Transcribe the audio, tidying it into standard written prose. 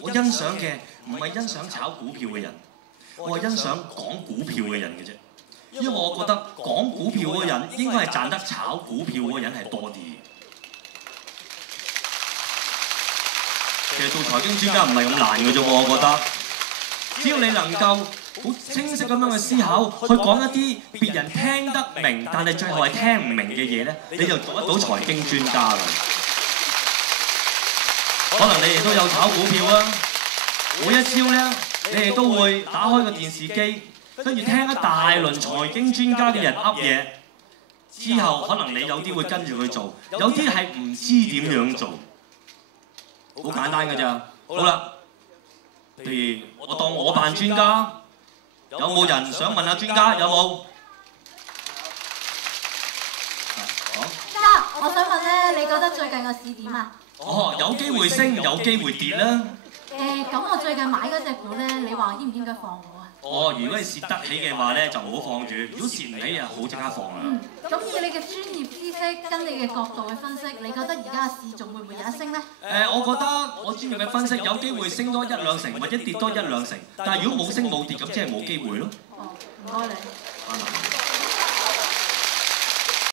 我欣賞嘅唔係欣賞炒股票嘅人，我係欣賞講股票嘅人嘅啫。因為我覺得講股票嗰人應該係賺得炒股票嗰人係多啲。其實做財經專家唔係咁難嘅啫，我覺得。只要你能夠好清晰咁樣去思考，去講一啲別人聽得明，但係最後係聽唔明嘅嘢咧，你就做得到財經專家啦。可能你哋都有炒股票啊，每一朝咧，你哋都會打開個電視機，跟住聽一大輪財經專家嘅人噏嘢，之後可能你有啲會跟住佢做，有啲係唔知點樣做，好簡單㗎咋。好啦，譬如我當我扮專家，有冇人想問下專家？有冇？專家，我想問咧，你覺得最近個市點啊？哦，有機會升，有機會跌啦。咁我最近買嗰隻股咧，你話應唔應該放我啊？哦，如果你蝕得起嘅話咧，就唔好放住；如果蝕唔起啊，好即刻放啦。咁以你嘅專業知識跟你嘅角度去分析，你覺得而家嘅市仲會唔會有得升咧？我覺得我專業嘅分析有機會升多一兩成，或者跌多一兩成。但係如果冇升冇跌，咁即係冇機會咯。哦，唔該你。